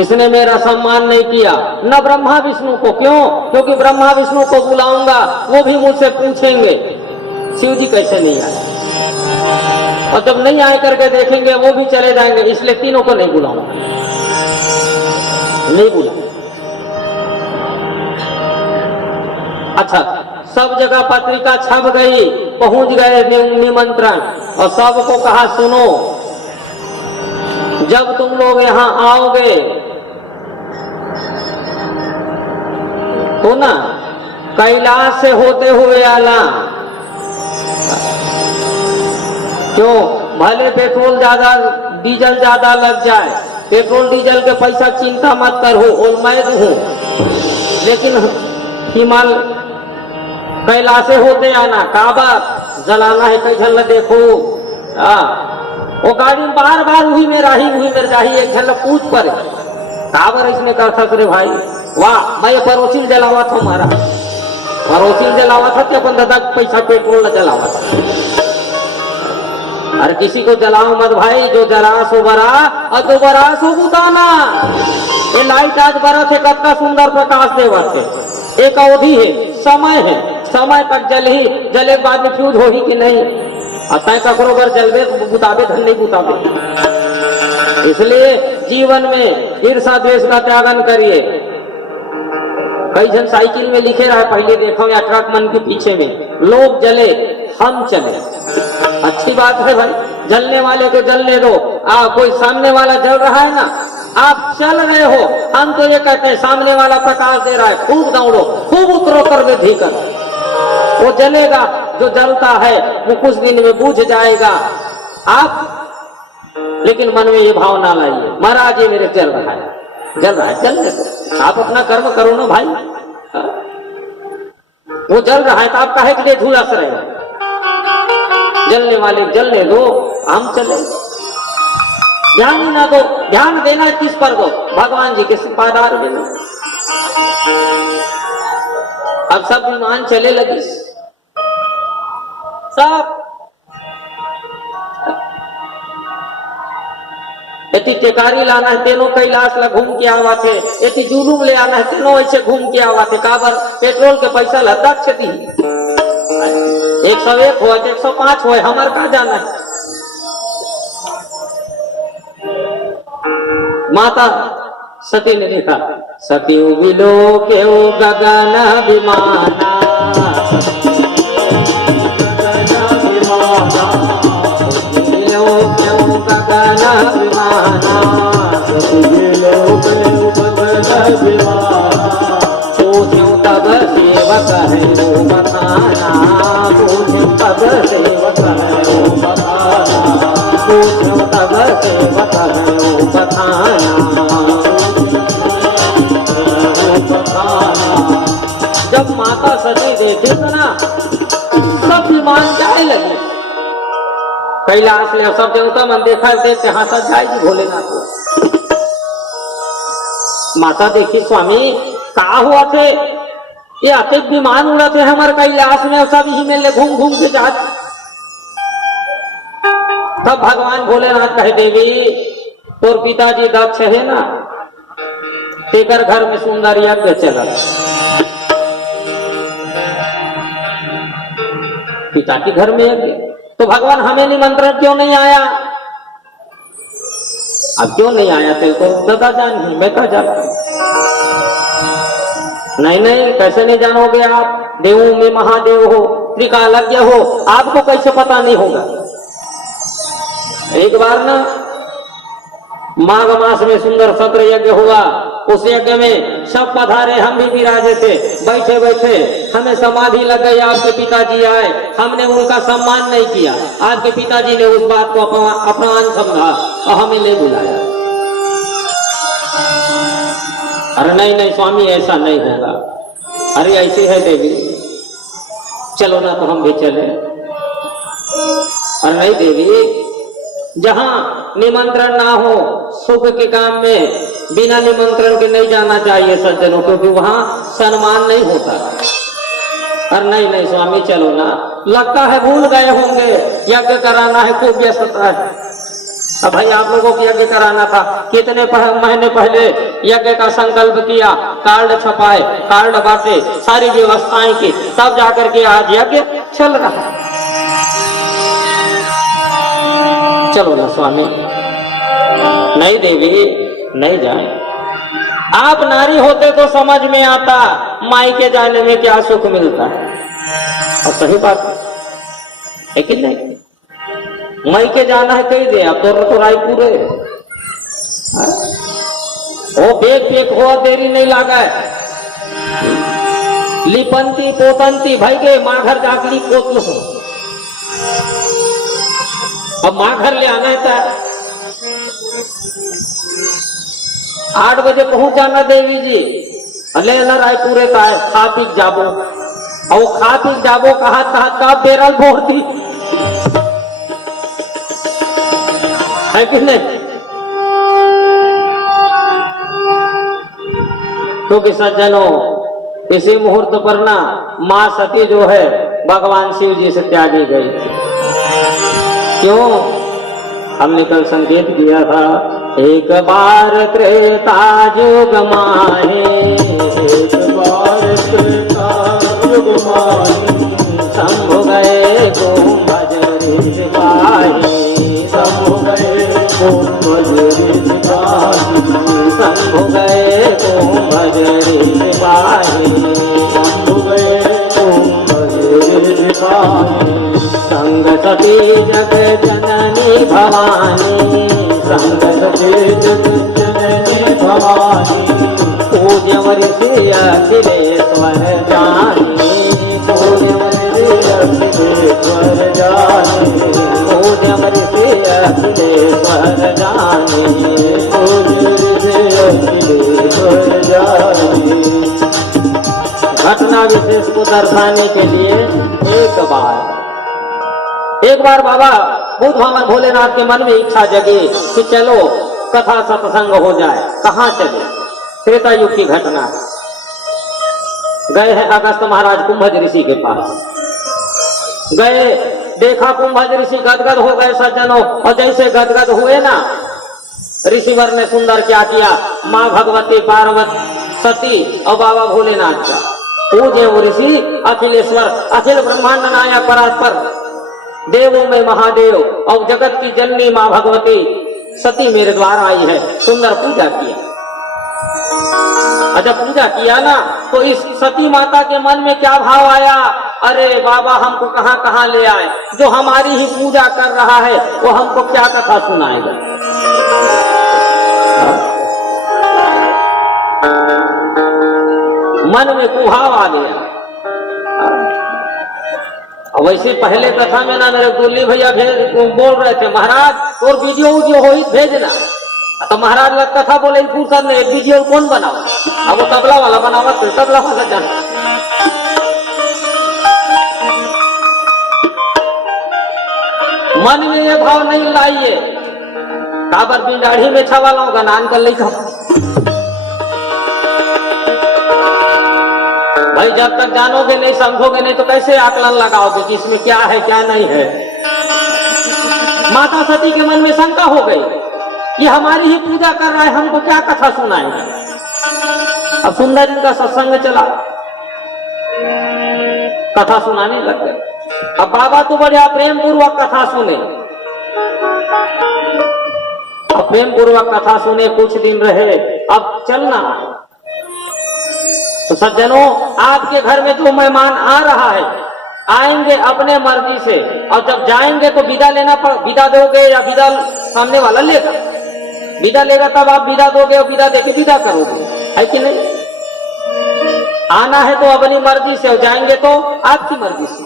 इसने मेरा सम्मान नहीं किया, न ब्रह्मा विष्णु को। क्यों? क्योंकि ब्रह्मा विष्णु को बुलाऊंगा वो भी मुझसे पूछेंगे शिव जी कैसे नहीं आए, और जब नहीं आए करके देखेंगे वो भी चले जाएंगे, इसलिए तीनों को नहीं बुलाऊंगा, नहीं बुला। अच्छा, सब जगह पत्रिका छप गई, पहुंच गए निमंत्रण, और सबको कहा सुनो, जब तुम लोग यहां आओगे तो ना कैलाश से होते हुए आना। क्यों? भले पेट्रोल ज्यादा डीजल ज्यादा लग जाए, पेट्रोल डीजल के पैसा चिंता मत करो, और मैं हूं, लेकिन हिमाल कैलाश से होते आना, काबा जलाना है, कई झल देखो। वो गाड़ी में बार बार वही में राही एक झल पूछ पर काबर इसने कहा था रे भाई, वाह मैं पड़ोसी जलावा था, हमारा पड़ोसी जलावा था तो अपन दादा पैसा पेट्रोल न जलावा था। अरे किसी को जलाओ मत भाई, जो जला सो बरा और जो बरा सो बुताना। ये लाइट आज बरा थे, कितना सुंदर प्रकाश देवा थे, एक अवधि है, समय है, समय तक जले बाद में फ्यूज हो ही कि नहीं, तय ककरो अगर जलबे बुताबे धन नहीं बुताबे। इसलिए जीवन में ईर्षा द्वेष का त्यागन करिए। कई जन साइकिल में लिखे रहा, पहले देखो या ट्रक मन के पीछे में, लोग जले हम चले। अच्छी बात है भाई, जलने वाले को जलने दो। कोई सामने वाला जल रहा है ना, आप चल रहे हो, हम तो ये कहते हैं सामने वाला प्रकाश दे रहा है, खूब दौड़ो, खूब उतरो कर वृद्धि करो, वो जलेगा। जो जलता है वो कुछ दिन में बुझ जाएगा। आप लेकिन मन में ये भावना लाइए, महाराज ये मेरे जल रहा है, जल रहा है, जलने दो, आप अपना कर्म करो ना भाई। वो जल रहा है तो आप काहे के लिए झुलस रहे हो? जलने वाले जलने दो, हम चले। ध्यान ही ना दो, ध्यान देना किस पर दो? भगवान जी के सिपादार देना। अब सब विमान चले लगी, सब एती टेकारी लाना है, तेनो कैलाश ला घूम के आवा थे, एती जुलूम ले आना है, तेनो ऐसे घूम के आवा थे। काबर? पेट्रोल के पैसा ला दक्ष दी, 101 हो 105 हो, हमार का जाना है। माता सती ने देखा, सती बिलो के गगन विमाना, तब सेवक है वो बताना, तब सेवक है वो बताना, तब सेवक है वो बताना। जब माता सती देखे तो ना सब विमान जाए लगे कैलाश ले, सब देवता मन देखा देखते हाथ जाएगी भोलेनाथ को। माता देखी स्वामी का हुआ थे, ये अतिक विमान उड़ा थे हमारे कैलाश में, सब ही में घूम घूम के जाते। तब भगवान भोलेनाथ कहे, देवी तोर पिताजी दक्ष है ना, तेकर घर में सुंदर यज्ञ चला, पिता के घर में यज्ञ, तो भगवान हमें निमंत्रण क्यों नहीं आया? अब क्यों नहीं आया? तेरे को दादा जान, मैं कहा जाता? नहीं नहीं, कैसे नहीं जानोगे आप? देवों में महादेव हो, त्रिकालज्ञ हो, आपको कैसे पता नहीं होगा? एक बार ना माघ मास में सुंदर सत्र यज्ञ हुआ, उस यज्ञ में सब पधारे, हम भी विराजे थे। बैठे बैठे हमें समाधि लग गई, आपके पिताजी आए, हमने उनका सम्मान नहीं किया, आपके पिताजी ने उस बात को अपमान समझा और हमें ले बुलाया। अरे नहीं नहीं स्वामी, ऐसा नहीं होगा। अरे ऐसे है देवी, चलो ना तो हम भी चले। अरे नहीं देवी, जहां निमंत्रण ना हो सुख के काम में बिना निमंत्रण के नहीं जाना चाहिए सज्जनों, क्योंकि वहां सम्मान नहीं होता। अरे नहीं नहीं स्वामी, चलो ना, लगता है भूल गए होंगे, यज्ञ कराना है, खूब व्यस्तता है। अब भाई आप लोगों को यज्ञ कराना था, कितने महीने पहले यज्ञ का संकल्प किया, कार्ड छपाए, कार्ड बांटे, सारी व्यवस्थाएं की, तब जाकर के आज यज्ञ चल रहा है। चलो ना स्वामी, नहीं देवी नहीं जाए। आप नारी होते तो समझ में आता मायके जाने में क्या सुख मिलता है। और सही बात है कि नहीं, मायके जाना है कही दे, अब तो रायपुर है वो बेग पेक हुआ, देरी नहीं लगा है। लिपंती पोतंती भाई के माँ घर जाकरी पोत लो, अब माँ घर ले आना था। 8 बजे पहुंच जाना देवी जी, ले ना रायपुर का है, खा पी जाबो। और खा पी जाबो कहा कब बेरल बोलती है कि नहीं। क्योंकि सज्जनों, इसी मुहूर्त पर ना मां सती जो है भगवान शिव जी से त्यागी गई थी। क्यों? हमने कल संकेत दिया था, एक बार त्रेता युग माहे, एक बार त्रेता युग माहे, शंभु गए कुंभज सिपाही, शंभु गए कुंभज सिपाही, शंभु गए कुंभज सिपाही, शंभु गए कुंभज सिपाही। संग सती जग जननी भवानी, संग सती जग जननी भवानी, पूज्यवर श्री अखिलेश्वर जानी, पूज्यवर श्री अखिलेश्वर जानी, पूज्यवर श्री अखिलेश्वर जानी, पूज्यवर श्री अखिलेश्वर जानी। घटना विशेष को दर्शाने के लिए एक बार बाबा बुद्ध भगवान भोलेनाथ के मन में इच्छा जगी कि चलो कथा सत्संग हो जाए। कहाँ चले? त्रेता युग की घटना। गए हैं अगस्त महाराज कुंभज ऋषि के पास, गए, देखा कुंभज ऋषि गदगद हो गए सज्जनों। और जैसे गदगद हुए ना, ऋषिवर ने सुंदर क्या किया, माँ भगवती पार्वती सती और बाबा भोलेनाथ का पूजे वो ऋषि अखिलेश्वर, अखिल ब्रह्मांड नायक परात्पर, देवों में महादेव और जगत की जननी माँ भगवती सती मेरे द्वारा आई है। सुंदर पूजा किया। जब पूजा किया ना, तो इस सती माता के मन में क्या भाव आया, अरे बाबा हमको कहाँ कहाँ ले आए, जो हमारी ही पूजा कर रहा है वो हमको क्या कथा सुनाएगा। मन में कुभाव आ गया। वैसे पहले कथा में ना मेरे दुल्ली भैया बोल रहे थे, महाराज और वीडियो हो भेजना। तो महाराज लग कथा बोले फुर्सत ने वीडियो कौन बनाओ, अब वो तबला वाला बनावा, तो तबला वाला जाना। मन में ये भाव नहीं लाइए, काबर भी दाढ़ी में छावा लाऊंगा नान कर ले भाई। जब तक जानोगे नहीं समझोगे नहीं तो कैसे आकलन लगाओगे कि इसमें क्या है क्या नहीं है। माता सती के मन में शंका हो गई, ये हमारी ही पूजा कर रहा है, हमको क्या कथा सुनाएगा। अब सुंदर इनका सत्संग चला, कथा सुनाने लग गए। अब बाबा तो बढ़िया प्रेम पूर्वक कथा सुने, अब प्रेम पूर्वक कथा सुने, कुछ दिन रहे, अब चलना। तो सज्जनों, आपके घर में जो मेहमान आ रहा है, आएंगे अपने मर्जी से, और जब जाएंगे तो विदा लेना विदा दोगे या विदा सामने वाला लेगा? विदा लेगा तब आप विदा दोगे और विदा देके विदा करोगे, है कि नहीं? आना है तो अपनी मर्जी से, और जाएंगे तो आपकी मर्जी से।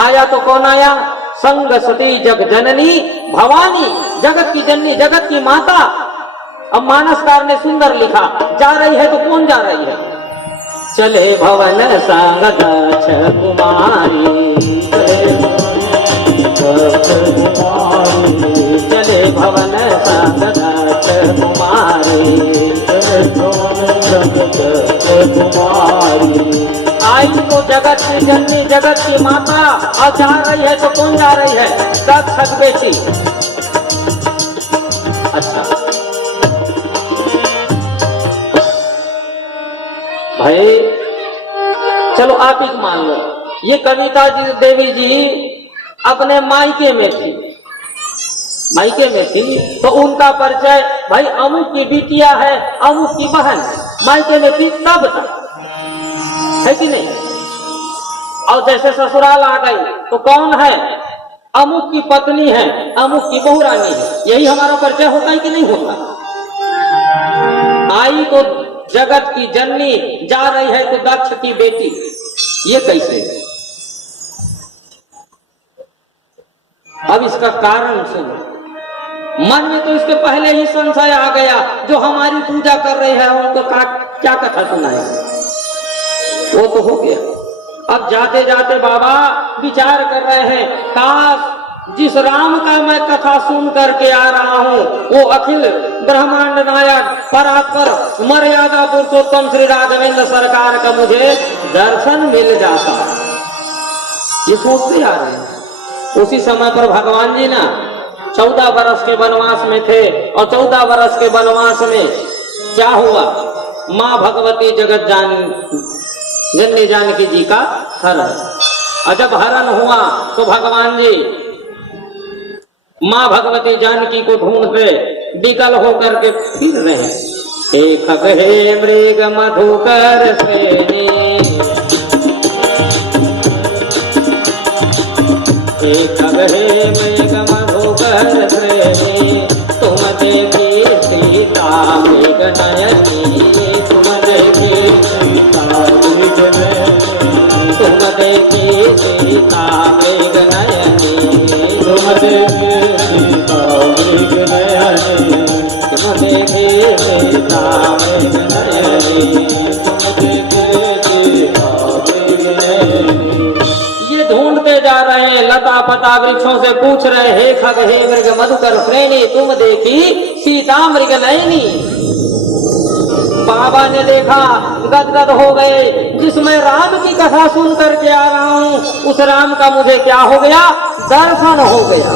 आया तो कौन आया? संग सती जग जननी भवानी, जगत की जननी, जगत की माता। अब मानसकार ने सुंदर लिखा, जा रही है तो कौन जा रही है? चले भवन संग दक्ष कुमारी, चले भवन संग दक्ष कुमारी, आई तो जगत की जननी, जगत की माता, और जा रही है तो कौन जा रही है? दक्ष बेटी। अच्छा भाई चलो आप ही मान लो, ये कविता जी देवी जी अपने मायके में थी, मायके में थी, तो उनका परिचय भाई अमुक की बिटिया है, अमुक की बहन, मायके में थी तब तक, है कि नहीं। और जैसे ससुराल आ गई तो कौन है, अमुक की पत्नी है, अमुक की बहू रानी है, यही हमारा परिचय होता है कि नहीं होता। आई तो जगत की जननी, जा रही है तो दक्ष की बेटी, ये कैसे। अब इसका कारण सुनो, मन में तो इसके पहले ही संशय आ गया, जो हमारी पूजा कर रहे हैं उनको क्या कथा सुनाए, वो तो हो गया। अब जाते जाते बाबा विचार कर रहे हैं, काश जिस राम का मैं कथा सुन करके आ रहा हूँ वो अखिल ब्रह्मांड नायक परात्पर मर्यादा पुरुषोत्तम श्री राघवेंद्र सरकार का मुझे दर्शन मिल जाता। ये सोचते आ रहे हैं। उसी समय पर भगवान जी ना 14 वर्ष के वनवास में थे, और 14 वर्ष के वनवास में क्या हुआ, माँ भगवती जगत जननी जानकी जी का हरण, और जब हरण हुआ तो भगवान जी माँ भगवती जानकी को ढूंढते विकल होकर के फिर रहे। एक हे मृग मधुकर श्रेणी, एक हे मृग मधुकर श्रेणी, तुम देखी सीता मृग नयनी, तुम देखी सीता मृग नयनी, तुम देखी सीता मृग नयनी, तुम देखी सीता मृग नयनी, तुम देखी सीता मृग नयनी, तुम देखी सीता मृग नयनी। ये ढूंढते जा रहे हैं, लता पता वृक्षों से पूछ रहे, हे खग हे मृग मधुकर श्रेणी, तुम देखी सीता मृग नयनी। बाबा ने देखा, गदगद हो गए, जिसमें राम की कथा सुन करके आ रहा हूँ उस राम का मुझे क्या हो गया, दर्शन हो गया।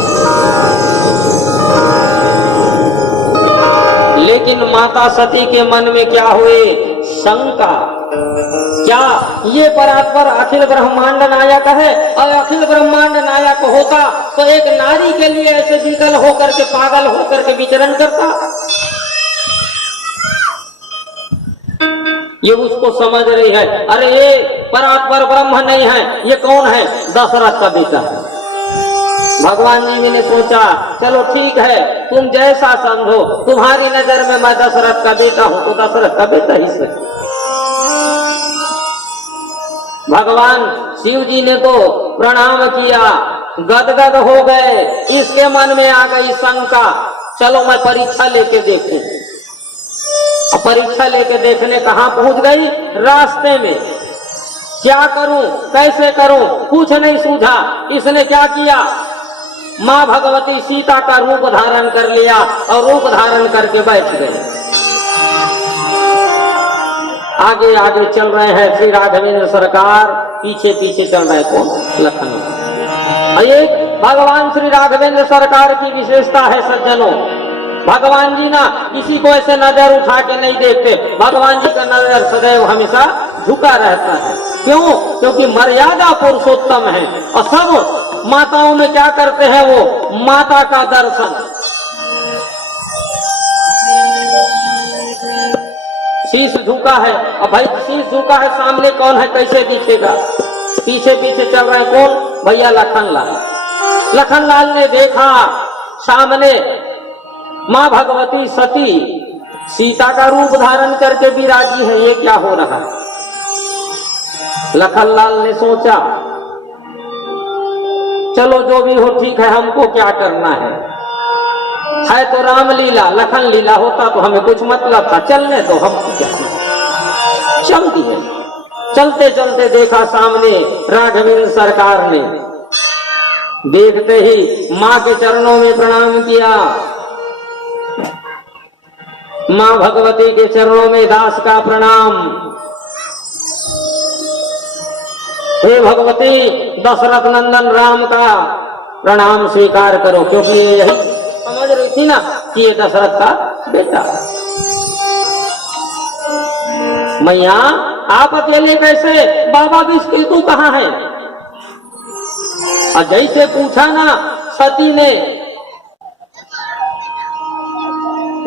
लेकिन माता सती के मन में क्या हुए, शंका, क्या ये परात्पर अखिल ब्रह्मांड नायक है, और अखिल ब्रह्मांड नायक होता तो एक नारी के लिए ऐसे विकल होकर के पागल होकर के विचरण करता। ये उसको समझ रही है, अरे ये परात्पर ब्रह्म नहीं है, ये कौन है, दशरथ का बेटा है। भगवान जी ने सोचा चलो ठीक है, तुम जैसा समझो, तुम्हारी नजर में मैं दशरथ का बेटा हूं तो दशरथ का बेटा ही सही। भगवान शिव जी ने तो प्रणाम किया, गदगद हो गए, इसके मन में आ गई शंका, चलो मैं परीक्षा लेके देखूं। परीक्षा लेके देखने कहां पहुंच गई, रास्ते में। क्या करूं कैसे करूं कुछ नहीं सूझा। इसने क्या किया, मां भगवती सीता का रूप धारण कर लिया और रूप धारण करके बैठ गए। आगे आगे चल रहे हैं श्री राघवेंद्र सरकार, पीछे पीछे चल रहे कौन, लखन। एक भगवान श्री राघवेंद्र सरकार की विशेषता है सज्जनों, भगवान जी ना किसी को ऐसे नजर उठा के नहीं देखते, भगवान जी का नजर सदैव हमेशा झुका रहता है। क्यों, क्योंकि मर्यादा पुरुषोत्तम है, और सब माताओं में क्या करते हैं, वो माता का दर्शन। शीश झुका है, और भाई शीश झुका है, सामने कौन है कैसे दिखेगा। पीछे पीछे चल रहे कौन, भैया लखन लाल। लखन लाल ने देखा सामने माँ भगवती सती सीता का रूप धारण करके विराजी है, ये क्या हो रहा है। लखन लाल ने सोचा चलो जो भी हो ठीक है, हमको क्या करना है तो रामलीला, लखन लीला होता तो हमें कुछ मतलब था, चलने तो हम क्या। चल दिए, चलते चलते देखा सामने राघवेंद्र सरकार ने, देखते ही माँ के चरणों में प्रणाम किया। माँ भगवती के चरणों में दास का प्रणाम। हे भगवती, दशरथ नंदन राम का प्रणाम स्वीकार करो, क्योंकि यही समझ रही थी ना कि ये दशरथ का बेटा। मैया आप अकेले कैसे, बाबा विष्णु कहाँ है? और जैसे पूछा ना सती ने,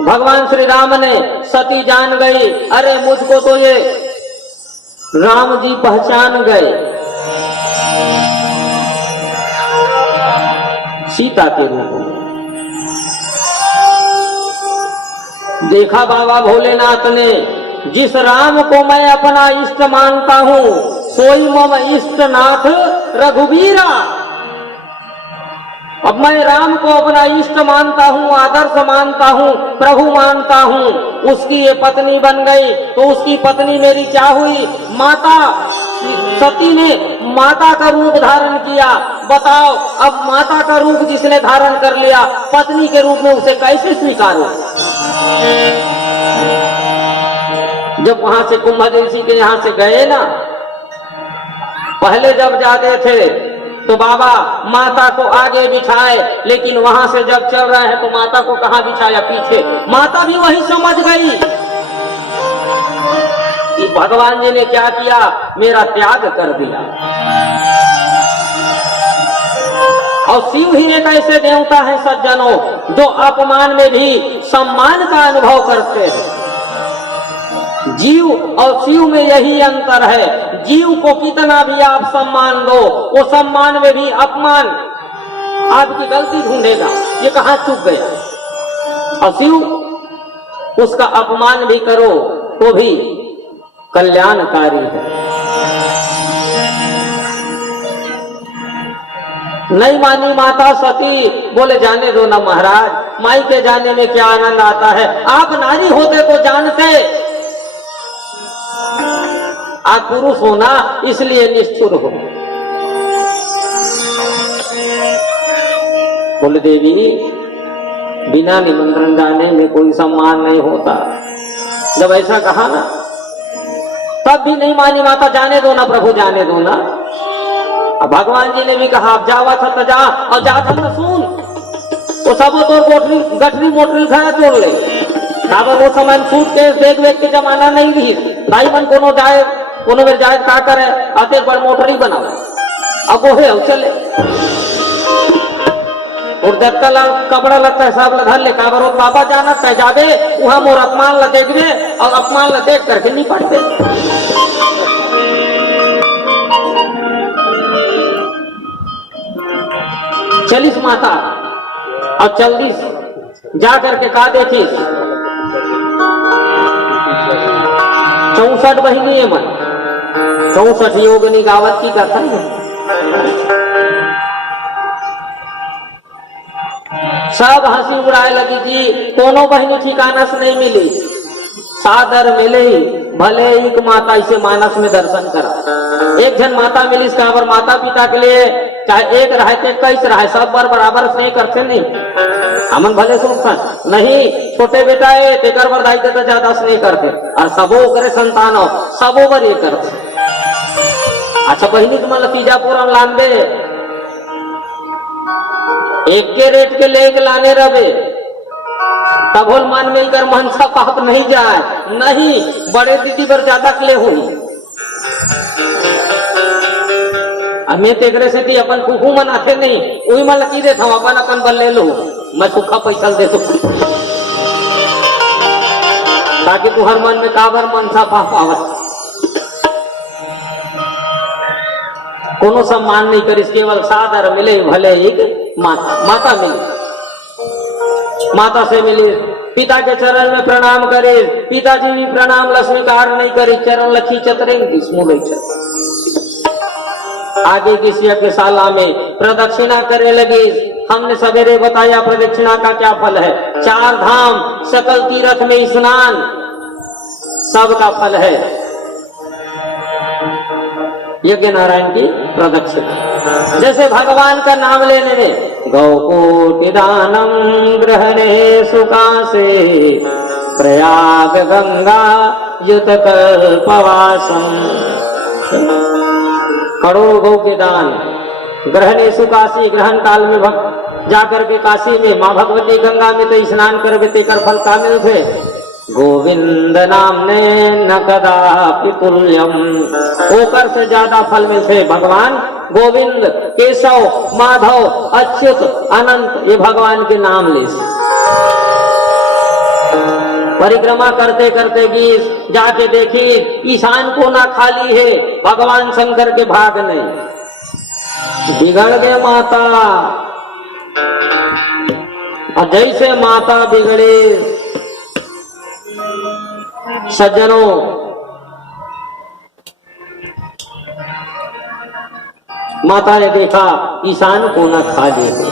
भगवान श्री राम ने, सती जान गई, अरे मुझको तो ये राम जी पहचान गए सीता के रूप में। देखा बाबा भोलेनाथ ने, जिस राम को मैं अपना इष्ट मानता हूं सोई मम इष्ट नाथ रघुवीरा। अब मैं राम को अपना इष्ट मानता हूं, आदर्श मानता हूं, प्रभु मानता हूं, उसकी ये पत्नी बन गई तो उसकी पत्नी मेरी क्या हुई? माता। सती ने माता का रूप धारण किया। बताओ अब माता का रूप जिसने धारण कर लिया, पत्नी के रूप में उसे कैसे स्वीकारो? जब वहां से कुंभदेशी के यहां से गए ना, पहले जब जाते थे तो बाबा माता को आगे बिठाए, लेकिन वहां से जब चल रहे हैं तो माता को कहां बिछाया? पीछे। माता भी वही समझ गई कि भगवान जी ने क्या किया, मेरा त्याग कर दिया। और शिव ही एक ऐसे देवता है सज्जनों, जो अपमान में भी सम्मान का अनुभव करते हैं। जीव और शिव में यही अंतर है। जीव को कितना भी आप सम्मान दो, वो सम्मान में भी अपमान, आपकी गलती ढूंढेगा, ये कहां चूक गया। और शिव उसका अपमान भी करो तो भी कल्याणकारी है। नहीं मानी माता सती, बोले जाने दो ना महाराज, माई के जाने में क्या आनंद आता है। आप नारी होते तो जानते, आप पुरुष होना इसलिए निष्ठुर हो। बोले देवी बिना निमंत्रण जाने में कोई सम्मान नहीं होता। जब ऐसा कहा ना तब भी नहीं मानी माता, जाने दो ना प्रभु, जाने दो ना। अब भगवान जी ने भी कहा अब जावा था तो जा, और जा था ना सुन, वो सब तो गठरी मोटरी खाया तोड़ ले। वो समय सूट के देख वेख के जमाना नहीं थी, भाई मन कोनो जाए, कोनो बेर जाए का करे, आते पर मोटरी बनाओ, अब वो है चले। और दत्तला कपड़ा लगता है सब लधर ले, काबर हो बाबा जाना तय जाबे वहां मोर अपमान ल देखबे, और अपमान ल देख करके नहीं पड़ते। चलिस माता और जल्दी जा करके का देखिस 64 बहिनी है मन, 64 योगनी गावत की कथा है। सब हंसी उड़ाए लगी जी, दोनों बहनी ठिकाना से नहीं मिली, सादर मिले, भले एक माता इसे मानस में दर्शन करा। एक जन माता मिली, काबर माता पिता के लिए चाहे एक रहे थे कैसे रहे, सब बार बराबर स्नेह करते नहीं। हमन भले सोचते नहीं, छोटे बेटा है तेकर बर दाई देता ज्यादा स्नेह करते, और सबो करे संतान हो सबो बर ये करते। अच्छा बहिनी तुम तीजा पूरा लानबे, एक के रेट के ले लाने रहे, तब होल मान में कर मनसा पाप नहीं जाए, नहीं बड़े दीदी पर ज्यादा कले हुई। मैं तेरे से अपन कुकू मनाते नहीं, वही मन लकी देता हूँ, अपन अपन बल ले लो, मैं सूखा पैसा दे दू, ताकि तुहर मन में काबर मनसा पाप आवत। कोनो सम्मान नहीं करिस, केवल सादर मिले, भले एक माता मिली, माता से मिली, पिता के चरण में प्रणाम करे, पिताजी भी प्रणाम ल स्वीकार नहीं करे, चरण लखी चतरेंगे स्मूल। आगे किसी के शाला में प्रदक्षिणा करे लगे। हमने सवेरे बताया प्रदक्षिणा का क्या फल है, 4 धाम सकल तीर्थ में स्नान सबका फल है। यज्ञ नारायण की प्रदक्षिणा, जैसे भगवान का नाम लेने में गौकोटि दानम ग्रहणे सुकासे प्रयाग गंगा युत कल्पवासम। करोड़ गौ के दान, ग्रहणे सुकाशी ग्रहण काल में जाकर के काशी में माँ भगवती गंगा में तो स्नान करके तेकर फल का मिलते। गोविंद नाम ने न कदापि तुल्यम, ओकर से ज्यादा फल मिलते। भगवान गोविंद, केशव, माधव, अच्युत, अनंत, ये भगवान के नाम ले। परिक्रमा करते करते गीत जाके देखी ईशान कोना खाली है, भगवान शंकर के भाग नहीं। बिगड़ गए माता, और जैसे माता बिगड़े सज्जनों, माता ने देखा ईशान कोना खाली है।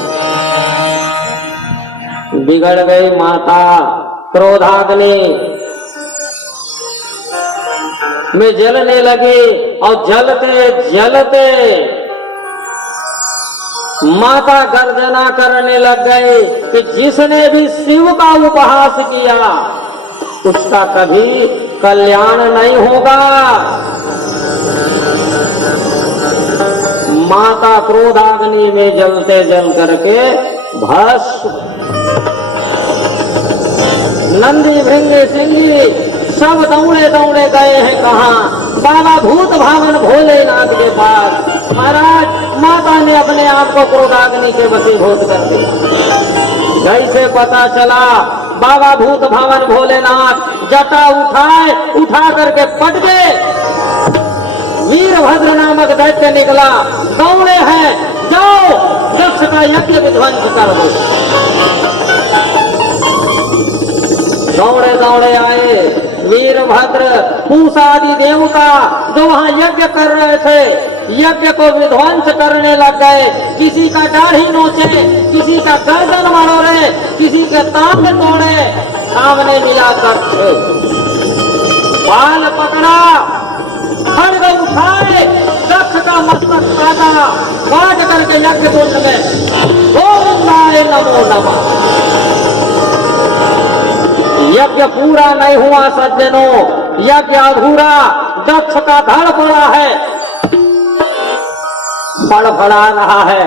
बिगड़ गई माता, क्रोधाग्नि में जलने लगे और जलते जलते माता गर्जना करने लग गए कि जिसने भी शिव का उपहास किया उसका कभी कल्याण नहीं होगा। माता क्रोधाग्नि में जलते जल करके भस्म। नंदी, भृंगी, सिंगी सब दौड़े दौड़े गए हैं कहाँ? बाबा भूत भावन भोलेनाथ के पास। महाराज, माता ने अपने आप को क्रोधाग्नि के वशीभूत कर दिया। जैसे पता चला बाबा भूत भावन भोलेनाथ जटा उठाए, उठा करके पट गए। वीरभद्र नामक दैत्य निकला, दौड़े हैं, जाओ दक्ष का यज्ञ विध्वंस कर दो। दौड़े दौड़े आए वीरभद्र, पूषा आदि देवता जो वहां यज्ञ कर रहे थे, यज्ञ को विध्वंस करने लग गए। किसी का दाढ़ी नोचे, किसी का गर्दन मरोड़े, किसी के तांग तोड़े, सामने मिलाकर बाल पकड़ा, खड्ग उठाए, दक्ष का मस्तक काटा, काट करके यज्ञ कुंड में गोविंदाय नमो नमः। यज्ञ पूरा नहीं हुआ सज्जनों, यज्ञ अधूरा। दक्ष का धड़ पड़ा है, फड़फड़ा रहा है।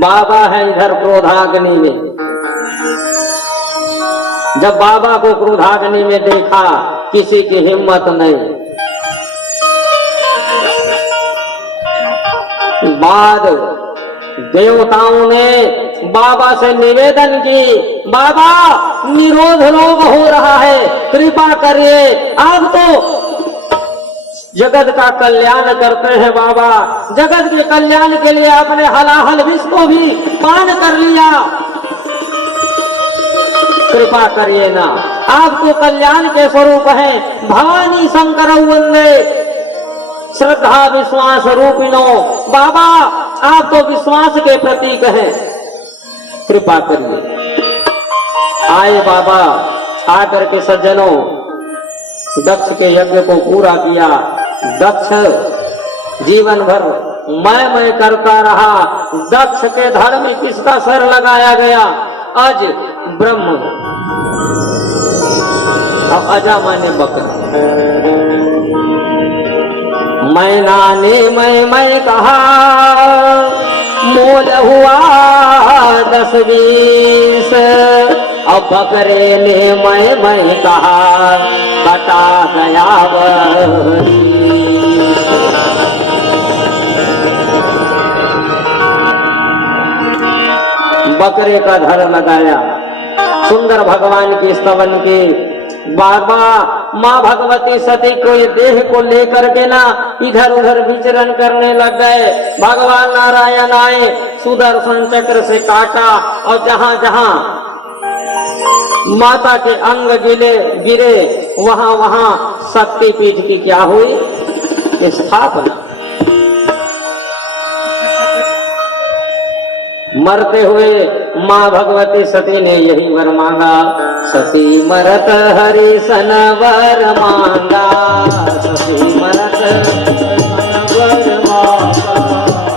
बाबा है इधर क्रोधाग्नि में। जब बाबा को क्रोधाग्नि में देखा, किसी की हिम्मत नहीं। बाद देवताओं ने बाबा से निवेदन की, बाबा निरोध रोग हो रहा है, कृपा करिए। आप तो जगत का कल्याण करते हैं बाबा, जगत के कल्याण के लिए आपने हलाहल विष को भी पान कर लिया, कृपा करिए ना। आप तो कल्याण के स्वरूप हैं। भवानी शंकर वंदे श्रद्धा विश्वास रूपिणो, बाबा आप तो विश्वास के प्रतीक हैं, कृपा करिए। आए बाबा, आकर के सज्जनों दक्ष के यज्ञ को पूरा किया। दक्ष जीवन भर मैं करता रहा। दक्ष के धड़ में किसका सर लगाया गया? अज ब्रह्म, अब अजा माने बकरा। मैना ने मैं कहा, मोल हुआ 10-20। अब बकरे ने मैं कहा, कटा गया वही। बकरे का धड़ लगाया। सुंदर भगवान की स्तवन की बाबा माँ भगवती सती को ये देह को लेकर के ना इधर उधर विचरण करने लग गए। भगवान नारायण आए, सुदर्शन चक्र से काटा और जहां जहां माता के अंग गिरे वहां वहां शक्तिपीठ की क्या हुई? स्थापना। मरते हुए माँ भगवती सती ने यही वर मांगा, सती मरत हरि सन वर मांगा, सती मरत वर मांगा,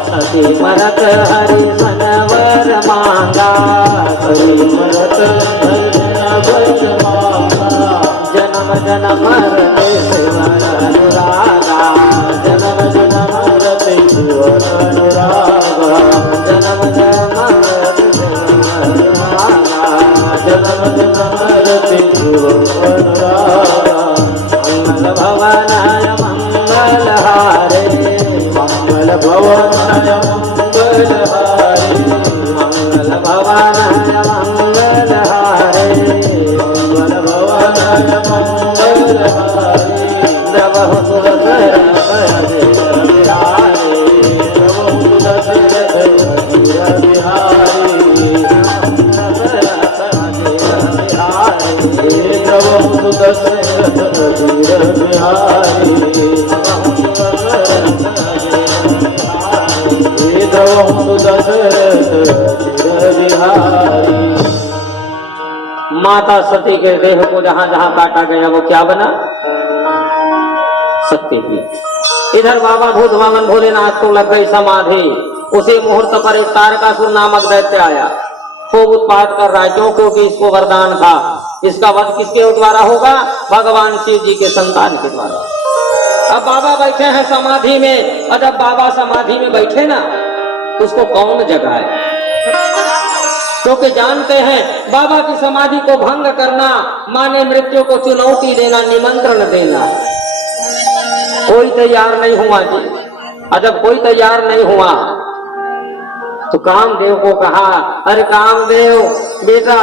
सती मरत हरि सन वर मांगा, सती मरत हरि सन वर मांगा। जन्म जन्म रते शिवर अनुरागा, जन्म जन्म रते शिवर अनुरागा। प्रभु दशरथ बिहारी। माता सती के देह को जहां जहां काटा गया वो क्या बना? शक्तिपीठ। इधर बाबा भूत वामन भोलेनाथ को लग गई समाधि। उसी मुहूर्त पर एक तारकासुर नामक दैत्य आया, खूब उत्पात कर रहा है। क्यों? क्योंकि इसको वरदान था, इसका वध किसके द्वारा होगा? भगवान शिव जी के संतान के द्वारा। अब बाबा बैठे हैं समाधि में, और जब बाबा समाधि में बैठे ना तो उसको कौन जगाए? क्योंकि जानते हैं बाबा की समाधि को भंग करना माने मृत्यु को चुनौती देना, निमंत्रण देना। कोई तैयार नहीं हुआ जी। और जब कोई तैयार नहीं हुआ तो कामदेव को कहा, अरे कामदेव बेटा,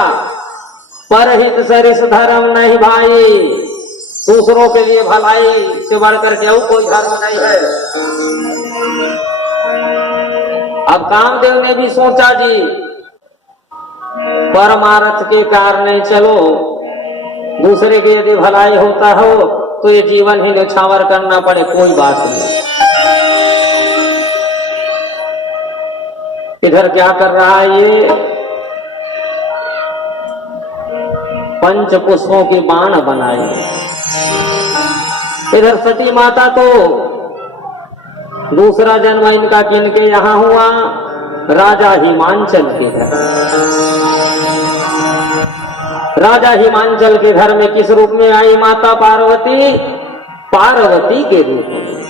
परहित सरिस धर्म नहीं भाई, दूसरों के लिए भलाई से बढ़कर के कोई धर्म नहीं है। अब कामदेव ने भी सोचा जी, परमार्थ के कारण चलो, दूसरे की यदि भलाई होता हो तो ये जीवन ही न्यौछावर करना पड़े, कोई बात नहीं। इधर क्या कर रहा है ये? पंच पुष्पों की बाण बनाई। इधर सती माता तो दूसरा जन्म इनका किनके यहाँ हुआ? राजा हिमांचल के घर। राजा हिमांचल के घर में किस रूप में आई माता पार्वती? पार्वती के रूप में।